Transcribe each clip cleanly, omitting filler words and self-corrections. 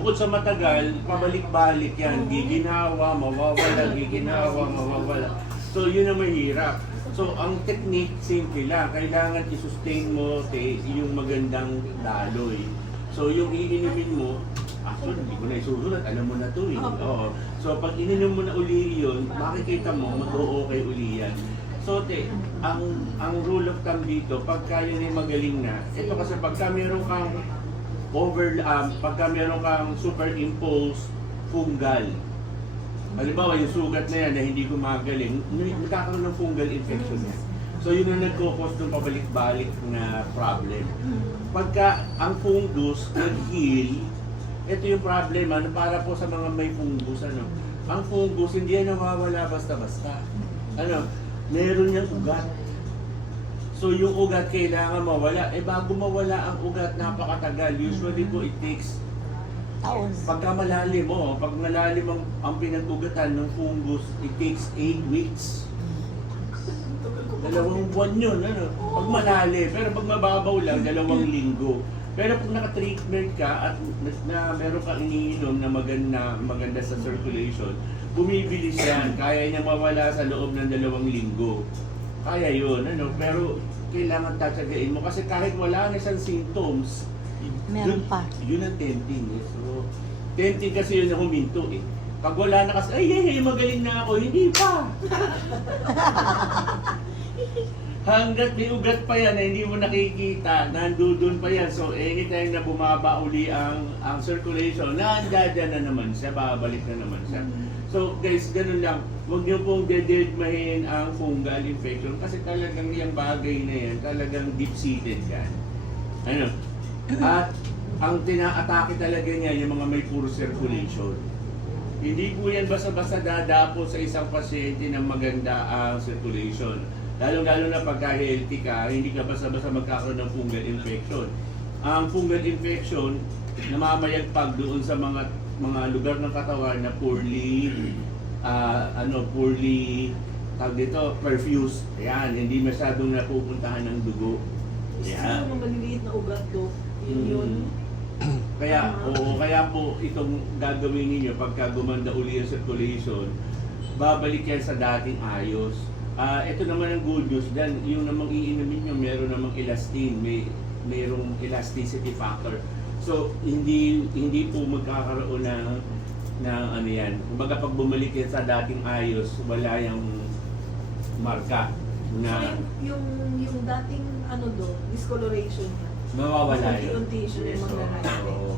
bukod sa matagal, pabalik-balik yan. Giginawa, mawawala, giginawa, mawawala. So yun ang mahirap. So ang technique, simple lang. Kailangan i-sustain mo yung magandang daloy. So yung iinimin mo, actually hindi ko na isusulat, alam mo na ito eh. Oo. So pag ininom mo na uli yun, makikita mo, mag-o-okay uli yan. So ang rule of thumb dito, pagka yun ay magaling na, ito kasi pagka meron kang pagka meron kang superimpose fungal, halimbawa yung sugat na yan na hindi gumagaling, magkakaroon ng fungal infection yan. So yun ang nagkukos ng pabalik-balik na problem. Pagka ang fungus nag-heal, ito yung problema para po sa mga may fungus. Ang fungus hindi yan nawawala basta-basta. Meron niyang ugat. So yung ugat kailangan mawala. Bago mawala ang ugat, napakatagal. Usually po it takes taon. Pagka malalim pag malalim ang pinag-ugatan ng fungus, it takes 8 weeks. 2 buwan yun, pag malalim. Pero pag mababaw lang, 2 linggo. Pero pag naka-treatment ka at na meron kang iniinom na maganda sa circulation, bumibilis yan. Kaya niya mawala sa loob ng 2 linggo. Kaya yun, pero kailangan tatsagain mo kasi kahit wala na siyang symptoms, Meron pa. Yun ang tempting. So, tempting kasi yun na huminto eh. Pag wala na kasi, ay, magaling na ako, hindi pa. Hanggat may ugat pa yan na hindi mo nakikita, nandudun pa yan. So, anytime na bumaba uli ang circulation, nandadyan na naman siya, babalik na naman siya. So, guys, ganun lang. Huwag niyo pong dededmahin ang fungal infection kasi talagang yung bagay na yan, talagang deep-seated yan. At ang tina-atake talaga niya yung mga may poor circulation. Hindi po yan basta-basta dadapo sa isang pasyente ng maganda ang circulation. Lalo-lalo na pagka healthy ka, hindi ka basta-basta magkakaroon ng fungal infection. Ang fungal infection, namamayagpag doon sa mga lugar ng katawan na poorly perfused. Ayan, hindi masyadong napupuntahan ng dugo. Isa yung maliliit na ugat do, yun. Kaya po itong gagawin ninyo pagka gumanda uli ang circulation, babalik yan sa dating ayos. Ito naman ang good news dyan, yung namang iinumin nyo, meron namang elastin, mayroong elasticity factor. So hindi po magkakaroon ng yan. Kumbaga pag bumalik yan sa dating ayos, wala yung marka na yung dating discoloration niya. mawawala yun. Unti-unti siya yung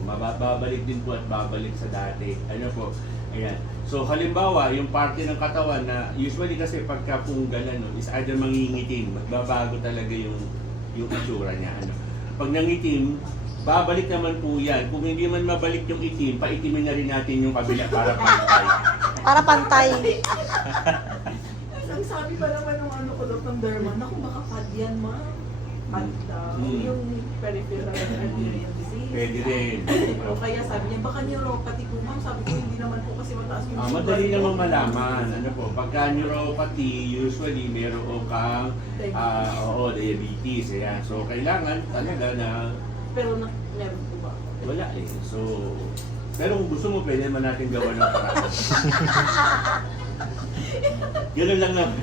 mga Babalik din po at babalik sa dati. Ayan. So halimbawa, yung parte ng katawan na usually kasi pagka fungal is either mangingitim, magbabago talaga yung itsura niya. Pag nangitim, babalik naman po yan. Kung hindi man mabalik yung itim, paitimin na rin natin yung kabila para pantay. Para pantay. Ang sabi pa naman ng derma, naku baka pad yan ma. Pad daw. Yung peripheral arterial disease. Pwede rin. O kaya sabi niya, baka neuropathy po ma'am. Sabi ko, hindi naman po kasi mataas yung sugar. Madali namang malaman. Pagka neuropathy, usually meron kang diabetes. Ayan. So kailangan talaga na Pero meron po ba? wala eh. So, pero kung gusto mo, pwede naman natin gawa ng paraan. Ganun lang naman.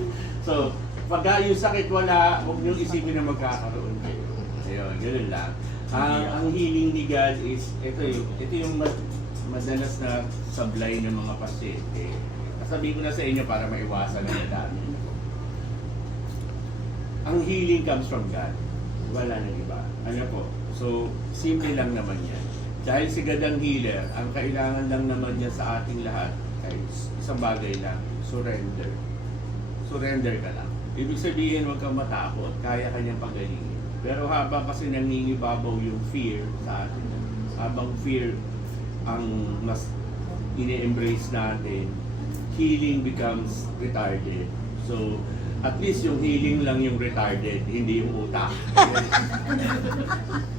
So, pagka yung sakit wala, huwag niyong isipin na magkakaroon kayo. Ayun, ganun lang. Ang healing ni God is, ito yung madalas na sablay ng mga pasyente. Sabihin ko na sa inyo para maiwasan na dami. Ang healing comes from God. Wala nang iba. So, simple lang naman yan. Dahil si God ang healer, ang kailangan lang naman niya sa ating lahat ay isang bagay lang, surrender. Surrender ka lang. Ibig sabihin, huwag kang matakot, kaya kanyang pagalingin. Pero habang kasi nangingibabaw yung fear sa atin, habang fear ang mas ine-embrace natin, healing becomes retarded. So, at least yung healing lang yung retarded, hindi yung utak.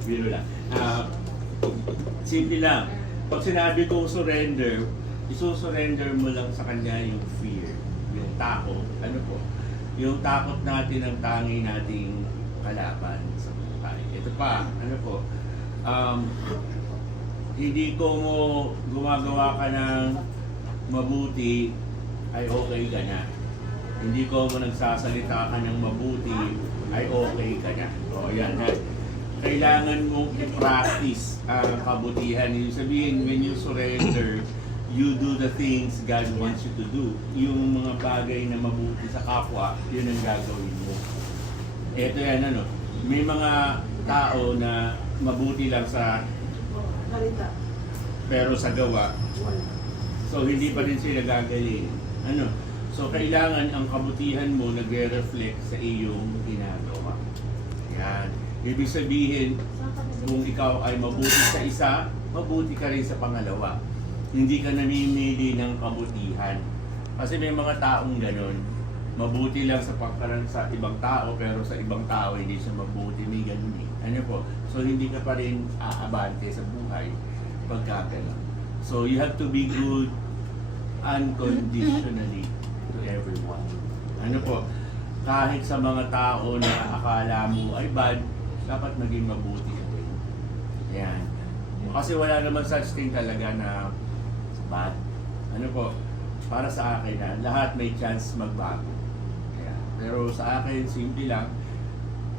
Biro lang. Simple lang. Pag sinabi kong surrender, isusurrender mo lang sa kanya yung fear, yung takot. Yung takot natin ang tangi nating kalaban sa buhay. Ito pa, hindi ko mo gumagawa ka ng mabuti, ay okay ka na. Hindi ko mo nagsasalita ka ng mabuti, ay okay ka na. O yan ha. Kailangan mong i-practice ang kabutihan. Yung sabihin, when you surrender, you do the things God wants you to do. Yung mga bagay na mabuti sa kapwa, yun ang gagawin mo. Ito yan, ano, may mga tao na mabuti lang sa Salita. pero sa gawa. So hindi pa rin sila gagaling. Ano? So kailangan ang kabutihan mo nagre-reflect sa iyong ginagawa. Yan. Ibig sabihin, kung ikaw ay mabuti sa isa, mabuti ka rin sa pangalawa. Hindi ka namimili ng kabutihan. Kasi may mga taong ganon. Mabuti lang sa pagkaran sa ibang tao, pero sa ibang tao hindi siya mabuti. May ganon eh. Ano po? So hindi ka pa rin aabante sa buhay pagka ganon. So you have to be good unconditionally to everyone. Ano po? Kahit sa mga tao na akala mo ay bad, dapat maging mabuti ka rin. Yan. Kasi wala naman such thing talaga na bad. Ano po? Para sa akin na lahat may chance magbago. Yan. Pero sa akin, simple lang,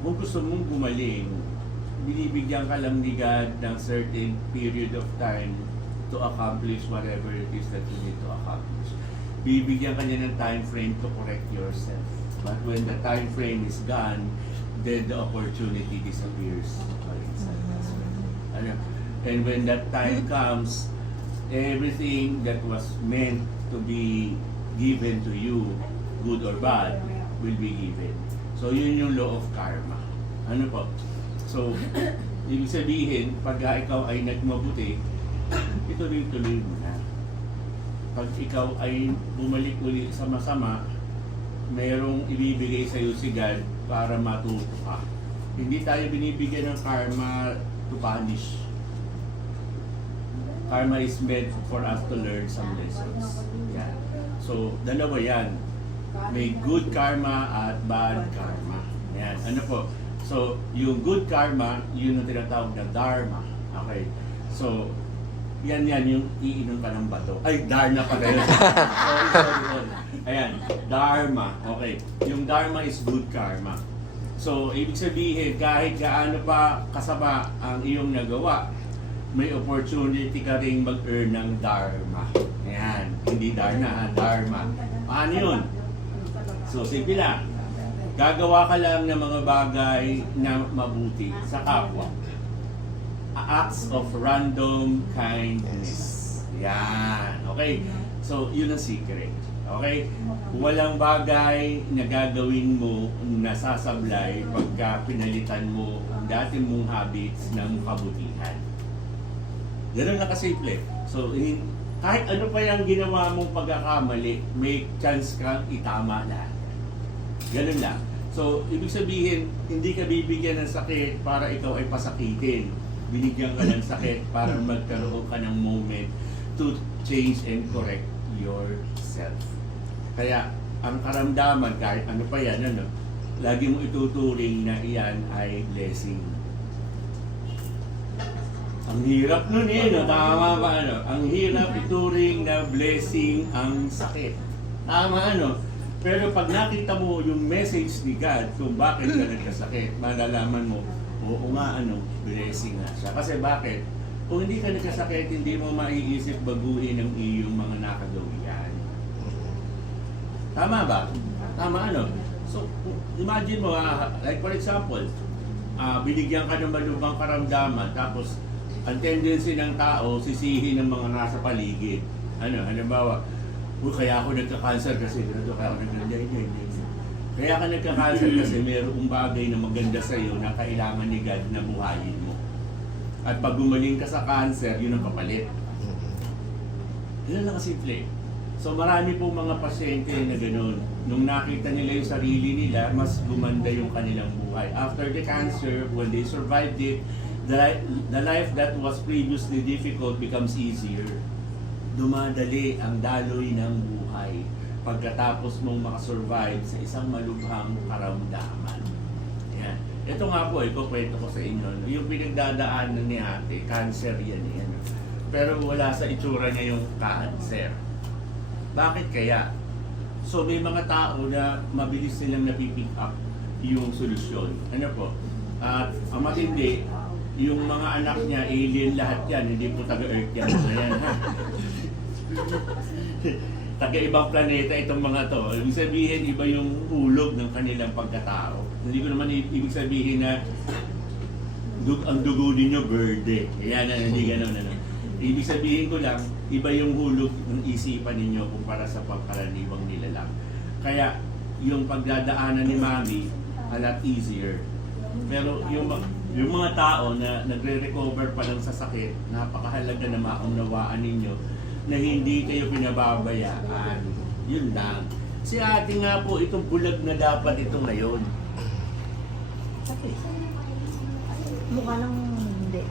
kung gusto mong gumaling, binibigyan ka lang ni God ng certain period of time to accomplish whatever it is that you need to accomplish. Bibigyan ka niya ng time frame to correct yourself. But when the time frame is gone, then the opportunity disappears. Ano? And when that time comes, everything that was meant to be given to you, good or bad, will be given. So yun yung law of karma. Ano po? So, ibig sabihin, pag ikaw ay nagmabuti, ituloy-tuloy mo na. Pag ikaw ay bumalik uli sa masama, mayroong ibibigay sa iyo si God para matuto ka. Hindi tayo binibigyan ng karma to punish. Karma is meant for us to learn some lessons. Yan. So, dalawa yan. May good karma at bad karma. Yan. Ano po? So, yung good karma, yun ang tinatawag na dharma. Okay. So, yan yung iinom ka ng bato. Ay, dharma pa rin. sorry. Ayan, dharma. Okay. Yung dharma is good karma. So, ibig sabihin, kahit gaano pa kasama ang iyong nagawa, may opportunity ka rin mag-earn ng dharma. Ayan, hindi dharma, dharma. Paano yun? So, simple lang. Gagawa ka lang ng mga bagay na mabuti sa kapwa. Acts of random kindness. Yan. Okay? So, yun ang secret. Okay? Walang bagay na gagawin mo na sasablay pagka pinalitan mo ang dati mong habits ng kabutihan. Ganun lang kasimple. So, kahit ano pa yung ginawa mong pagkakamali, may chance kang itama lahat. Ganun lang. So, ibig sabihin, hindi ka bibigyan ng sakit para ikaw ay pasakitin. Binigyan ka ng sakit para magkaroon ka ng moment to change and correct yourself. Kaya, ang karamdaman, kahit ano pa yan, ano, lagi mo ituturing na iyan ay blessing. Ang hirap nun no? Tama ba, ano? Ang hirap ituring na blessing ang sakit. Tama, ano? Pero pag nakita mo yung message ni God kung bakit ka nagkasakit, malalaman mo, oo nga, ano, blessing nga siya. Kasi bakit? Kung hindi ka nagkasakit, hindi mo maiisip baguhin ang iyong mga nakagawian. Tama ba? Tama, ano? So, imagine mo, like for example, binigyan ka ng malubhang karamdaman, tapos ang tendency ng tao, sisihin ng mga nasa paligid. Ano, halimbawa, kaya ako nagka-cancer kasi ganito, kaya ako nagka-cancer. Kaya ka nagka-cancer kasi mayroong bagay na maganda sa iyo na kailangan ni God na buhayin mo. At pag gumaling ka sa cancer, yun ang kapalit. Yun lang kasimple. So marami pong mga pasyente na gano'n. Nung nakita nila yung sarili nila, mas gumanda yung kanilang buhay. After the cancer, when they survived it, the life that was previously difficult becomes easier. Dumadali ang daloy ng buhay pagkatapos mong makasurvive sa isang malubhang karamdaman. Yan. Ito nga po, ikukwento ko sa inyo. Yung pinagdadaanan ni ate, cancer yan. pero wala sa itsura niya yung cancer. Bakit kaya? So may mga tao na mabilis silang napipick up yung solusyon. Ano po? At ang matindi, yung mga anak niya, alien lahat yan, hindi po taga-Earth yan. Ayan, ha? Taga-ibang planeta itong mga to. Ibig sabihin, iba yung hulog ng kanilang pagkatao. Hindi ko naman ibig sabihin na ang dugo ninyo verde. Ayan, hindi gano'n. Ano. Ibig sabihin ko lang, iba yung hulog ng isipan ninyo kumpara sa pangkaraniwang nilalang. Kaya, yung pagdadaanan ni Mami, a lot easier. Pero yung mga tao na nagre-recover pa lang sa sakit, napakahalaga na maunawaan ninyo na hindi kayo pinababayaan. Yun lang. Si ate nga po, itong bulag na dapat ito ngayon. Mukha nang hindi.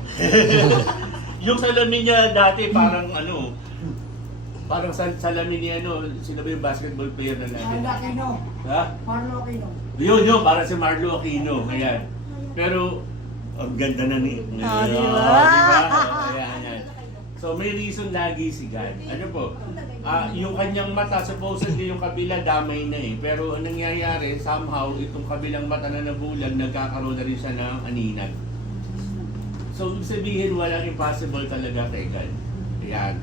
Yung salamin niya dati parang ano, parang salamin niya ano, sino ba yung basketball player na natin? Marlo Aquino. Ha? Marlo Aquino. Yun, para si Marlo Aquino. Ayan. Pero, ang ganda na ni. Di ba? Ayan. So, may reason lagi si God. Ano po? Yung kanyang mata, supposedly yung kabila damay na eh. Pero ang nangyayari, somehow, itong kabilang mata na nabulag, nagkakaroon na rin siya ng aninag. So, ibig sabihin, walang impossible talaga kay God. Ayan.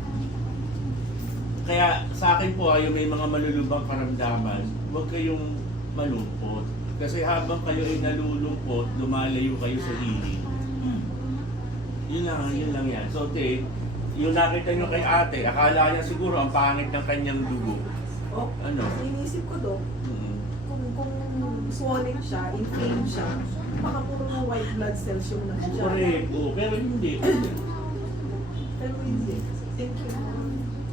Kaya sa akin po, yung may mga malulubang karamdaman, huwag kayong malungkot. Kasi habang kayo ay nalulungkot, lumalayo kayo sa healing. Yun lang yan. So, yung nakita nyo kay ate, akala niya siguro ang pangit ng kanyang dugo. Oh, Ano? inisip ko do, kung swollen siya, inflamed siya, baka puro mga white blood cells yung nandiyan. Correct. Oo, pero hindi. Pero hindi. Thank you.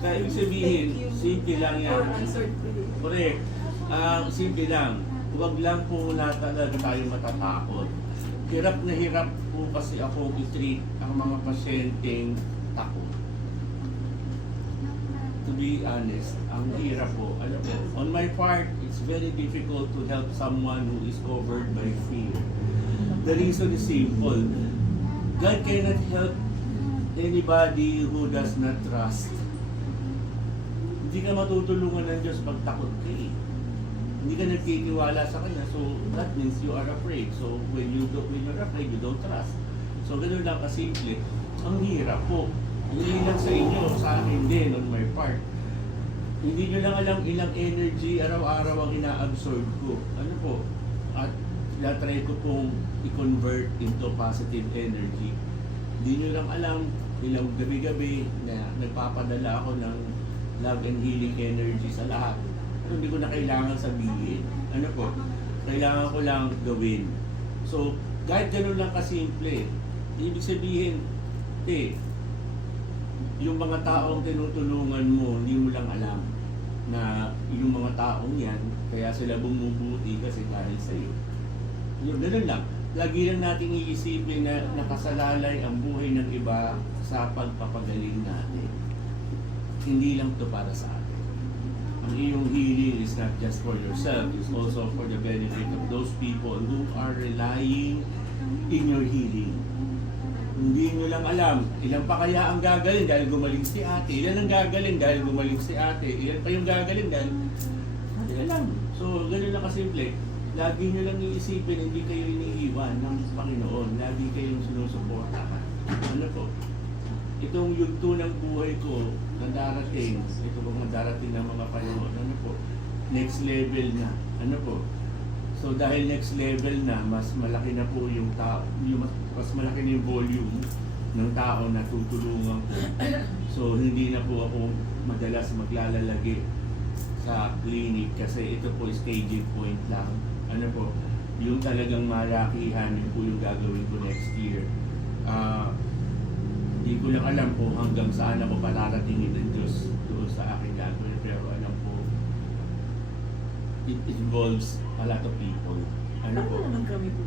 Kaya ibig sabihin, simple lang yan. For answered prayer. Correct. Simple lang. Huwag lang po na talaga tayo matatakot. Hirap na hirap po kasi ako i-treat ang mga pasyenteng takot. To be honest, ang hirap po. Alam mo, on my part, it's very difficult to help someone who is covered by fear. The reason is simple. God cannot help anybody who does not trust. Hindi ka matutulungan ng Diyos pag takot ka eh. Hindi ka nagtitiwala sa Kanya, so that means you are afraid. So when you're afraid, you don't trust. So ganoon lang kasimple. Ang hirap po. Hindi lang sa inyo, sa akin din on my part. Hindi nyo lang alam ilang energy araw-araw ang ina-absorb ko. Ano po? At try ko pong i-convert into positive energy. Hindi nyo lang alam ilang gabi-gabi na nagpapadala ako ng love and healing energy sa lahat. Hindi ko na kailangan sabihin. Ano po? Kailangan ko lang gawin. So, kahit ganun lang kasimple, ibig sabihin, yung mga taong tinutulungan mo, hindi mo lang alam na yung mga taong yan, kaya sila bumubuti kasi dahil sa'yo. Yung ganun lang. Lagi lang natin iisipin na nakasalalay ang buhay ng iba sa pagpapagaling natin. Hindi lang to para sa atin. Ang iyong healing is not just for yourself, it's also for the benefit of those people who are relying in your healing. Hindi nyo lang alam, ilan pa kaya ang gagaling dahil gumaling si ate, ilan ang gagaling dahil gumaling si ate, ilan pa yung gagaling dahil ilan lang. So, ganun lang kasimple. Lagi nyo lang iisipin, hindi kayo iniiwan ng Panginoon, lagi kayong sinusuportahan. Ano po? Itong yugto ng buhay ko na darating, ito mga darating na mga panahon, ano po, next level na, ano po. So dahil next level na, mas malaki na po yung tao, mas malaki na yung volume ng tao na tutulungan ko. So hindi na po ako madalas maglalalagi sa clinic kasi ito po staging point lang. Ano po, yung talagang malakihan, yun po yung gagawin ko next year. Hindi ko lang alam po hanggang saan ako palaratingin ng Diyos doon sa aking gagawin. Pero alam po, it involves a lot of people. Ano po? Ano naman kami po?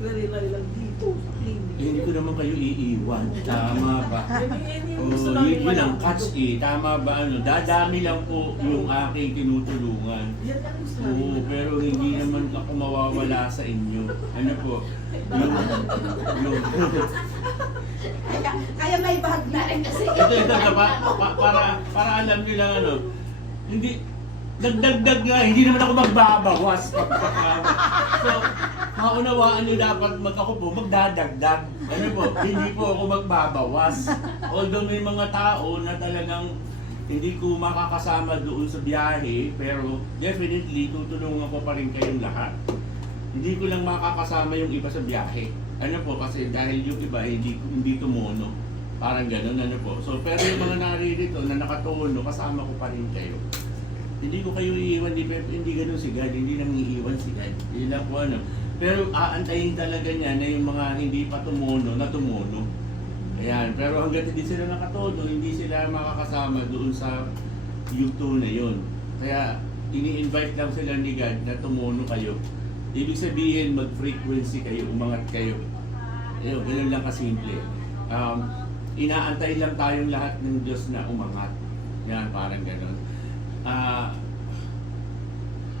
Naglalay lang dito sa clinic. Eh, hindi ko naman kayo iiwan. Tama ba? Gusto Oh, namin yun ang wala. catch eh. Tama ba? Ano? Dadami lang po yung aking tinutulungan. Yan ang gusto Oo, namin. pero hindi naman ako mawawala sa inyo. Ano po? Yung Kaya may bag na rin kasi. Ito, para alam nyo lang ano, hindi, nagdagdag nga, hindi naman ako magbabawas. So, maunawaan nyo dapat ako po, magdadagdag. Ano po, hindi po ako magbabawas. Although may mga tao na talagang hindi ko makakasama doon sa biyahe, pero definitely tutulungan ko pa rin kayong lahat. Hindi ko lang makakasama yung iba sa biyahe. Ano po, kasi dahil yung iba hindi tumuno. Parang gano'n, ano po. So, pero yung mga naririto na nakatuno, kasama ko pa rin kayo. Hindi ko kayo iiwan, hindi gano'n si God, hindi nang iiwan si God. Hindi lang po ano. Pero aantayin talaga niya na yung mga hindi pa tumuno, na tumuno. Ayan, pero hanggat hindi sila nakatono, hindi sila makakasama doon sa YouTube na yun. Kaya ini-invite lang sila ni God na tumuno kayo. Ibig sabihin, mag-frequency kayo, umangat kayo. Ayun, ganun lang kasimple. Inaantay lang tayong lahat ng Diyos na umangat. Yan, parang ganun.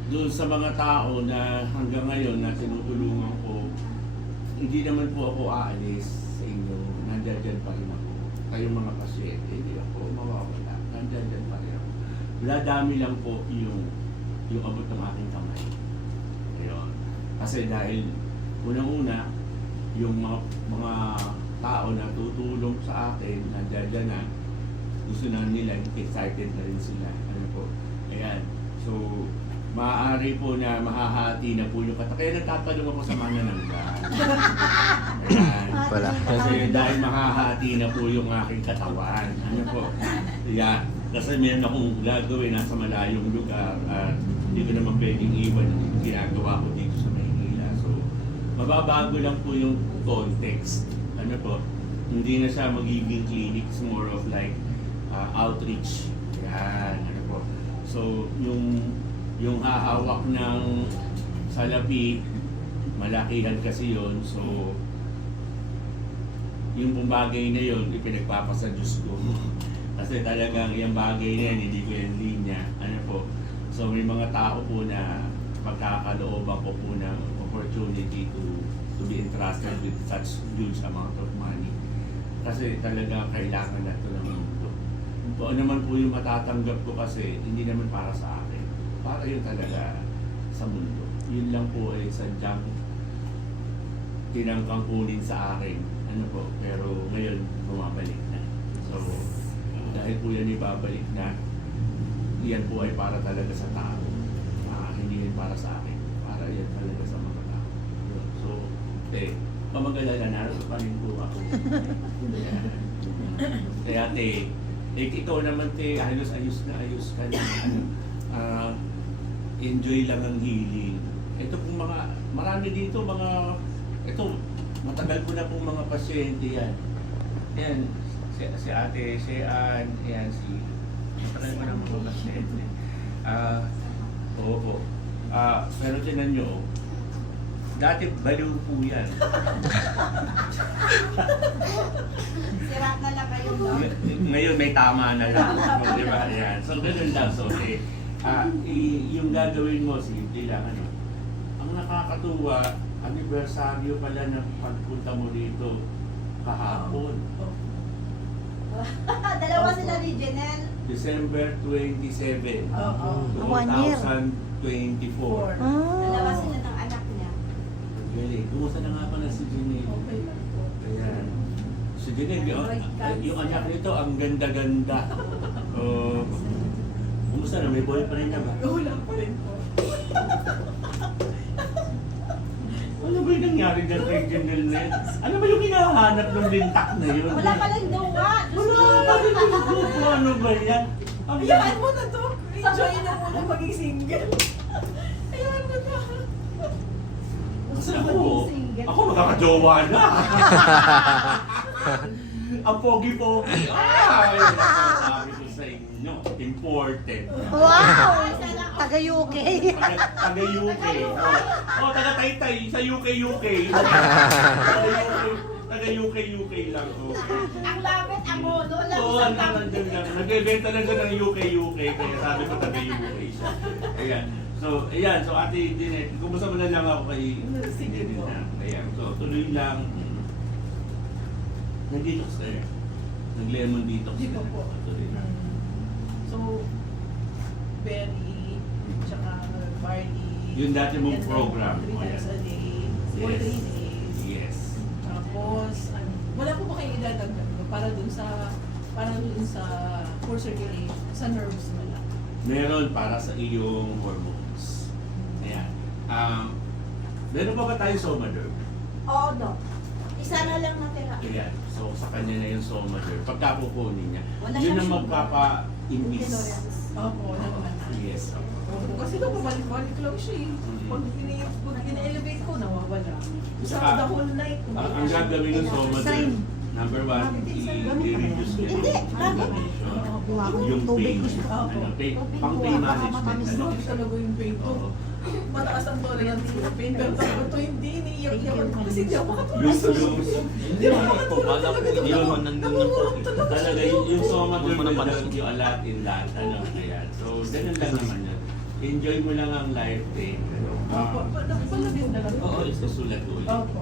Doon sa mga tao na hanggang ngayon na tinutulungan ko, hindi naman po ako aalis sa inyo. Nandiyan pa rin ako. Kayong mga pasyente, hindi ako mawawala. Nandiyan pa rin ako. Dami lang po yung abot ng aking kamay. Ayun. Kasi dahil unang-una, yung mga tao na tutulong sa akin, nandiyan na, gusto na nila, excited na rin sila. Ano po. Ayan. So, maaari po na mahahati na po yung kaya nagtatanong ako sa mga nananggaan. Ayan. Wala. Kasi dahil mahahati na po yung aking katawan. Ano po? Yeah. Kasi meron akong gagawin nasa malayong lugar at hindi ko naman pwedeng iwan yung ginagawa ko dito sa Maynila. So, mababago lang po yung context. Ano po? Hindi na siya magiging clinic. It's more of like outreach. Yan. Ano po? So, yung hahawak ng salapi, malakihan kasi yon. So, yung bagay na yon ipinagpapasa Diyos ko. Kasi talagang yung bagay na yan, hindi ko yan linya. Ano po? So, may mga tao po na pagkakalooban ko po ng opportunity to be entrusted with such huge amount of money. Kasi talaga kailangan na ito ng mundo. Kung ano naman po yung matatanggap ko kasi, hindi naman para sa akin. Para yun talaga sa mundo. Yun lang po ay sadyang tinangkang kunin sa akin. Ano po, pero ngayon bumabalik na. So, dahil po yan ibabalik na, yan po ay para talaga sa tao. Hindi yan para sa akin. Para yan talaga sa mga tao. So, pamagalala na, pa rin po ako. Kaya ikaw naman ayos ka na, enjoy lang ang healing. Ito pong marami dito, matagal ko na pong mga pasyente yan. Yan, si Ate Sean, yan matagal ko na mga pasyente. Oo po. Pero tinan nyo, dati baliw po yan. Sira na lang kayo, no? Ngayon may tama na lang. So, di ba? Yan. So, ganun lang. So, yung gagawin mo, simple lang. Ano? Ang nakakatuwa, anibersaryo pala ng pagpunta mo dito kahapon. Dalawa sila ni Janelle. December 27, Oo. 2024. Dalawa sila ng anak niya. Galing. Kumusta na nga pala si Janelle? Okay lang po. Ayan. Si Janelle, yung anak nito, ang ganda-ganda. Kumusta na? May boyfriend na ba? Wala pa rin po. Ano ba yung nangyari dyan kay Janelle na yun? Ano ba yung hinahanap ng lintak na yun? Wala pa lang dawa. Wala pa rin yung grupo. Ano ba yan? Ayawan mo na to. Enjoy na muna maging single. Ayawan mo to. Kasi ako magkakajowa na. Ang pogi-pogi. Ay, sabi ko sa inyo, important. Wow! Taga-UK. Taga-UK. Taga-Taytay sa UK. Taga-UK lang. Ang lapit, ang mono lang. Oo, ang nandun lang. Nagbebenta lang siya ng UK. Kaya sabi ko taga-UK siya. Ayan. So, ayan. So, Ate Dinette, kumusta mo na lang ako kay Sige po. Ayan. So, tuloy lang. Nag-detox ka rin. Nag-lemon detox Di pa ka. po. Ito rin. So, berry, tsaka barley. Yung dati mong and then program. 3 O, times yan. a day for Yes. 3 days. Yes. Tapos, wala po ba kayo idadagdag para dun sa for circulation, sa nerves mo lang? Meron para sa iyong hormones. Ayan. Meron pa ba tayong Somaderm? Oo, Dok. Isa na lang natira. Ayan. So, sa kanya na yung Somaderm. Pagkapupunin niya, Wala yun siyang ang sugar. magpapa-imbis. Intolerance. Opo, naman. Yes. Opo, kasi daw pabalik-balik lang siya eh. Pag pina-elevate ko, nawawala. Sa Saka, the whole night. Ang gagawin ng Somaderm, number one, i-reduce ko Hindi, yung pain. Tubig. Ano, pain, pang pain management. Ano, Grabe talaga yung pain ko. Oo. Mataas ang tolerance ko. Pain, pero tapos ito hindi, iniiyak ako. Kasi di ako makatulog. Yung Di ako makatulog Kala ko talaga. hindi naman nandun ng talaga yung Somaderm Huwag mo will napansin. help you a lot in that. Ano, ayan. So, ganun lang naman yan. Enjoy mo lang ang life day. Opo, palagyan na lang. Oo, susulat ulit. Opo.